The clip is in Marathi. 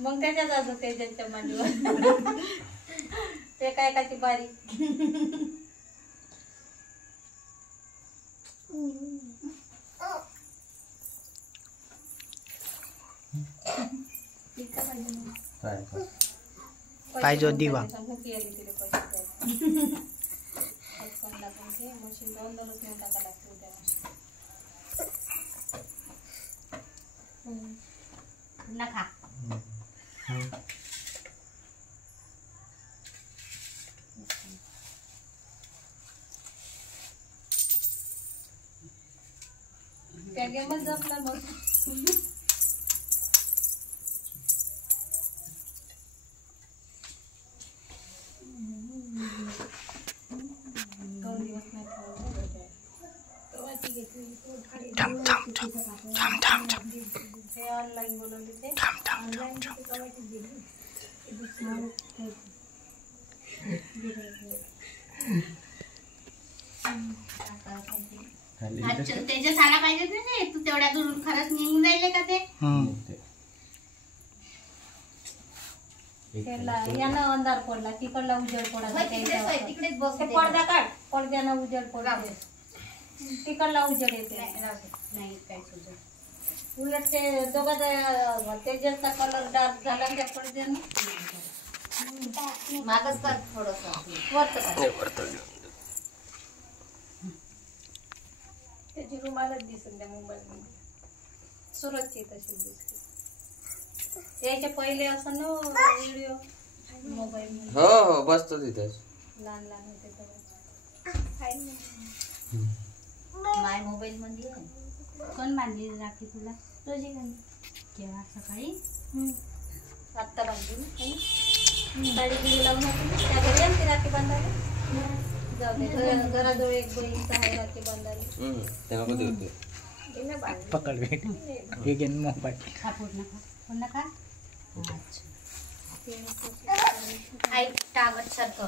मग त्याच्या जातो त्याच्या मांडीवर ते काय काची बारीक पाहिजे दिवा मशीन जाऊन दररोज नेऊन टाका लागते उद्या नका त्या गेमच जपला मग ऑनलाईन बोलवली ते त्याच्यात आला पाहिजे ना तू तेवढ्या दूर खरंच निघून जाईल का ते यानं अंधार पडला तिकडला उजेड पडला तिकडेच बस पडदा काढ पडद्यानं उजेड पडला तिकडला उजेड येते नाही काय उलट ते दोघं तेजाचा कलर डार्क झाला त्या पडद्यानं मागच कर थोडंसं त्याची रुमालच दिसेल त्या मोबाईलमध्ये सुरतची तशी दिसते यायच्या पहिले असं ना व्हिडिओ मोबाईल हो हो बसतो तिथेच लहान लहान होते माय मोबाईल मध्ये कोण बांधली राखी तुला तुझी केव्हा सकाळी आत्ता बांधली ना गाडी बिडी लावून त्या घरी आमची राखी बांधायला जाऊ दे घराजवळ एक बहीण आहे राखी बांधायला पकड मोबाईल नका आई टावर सारखं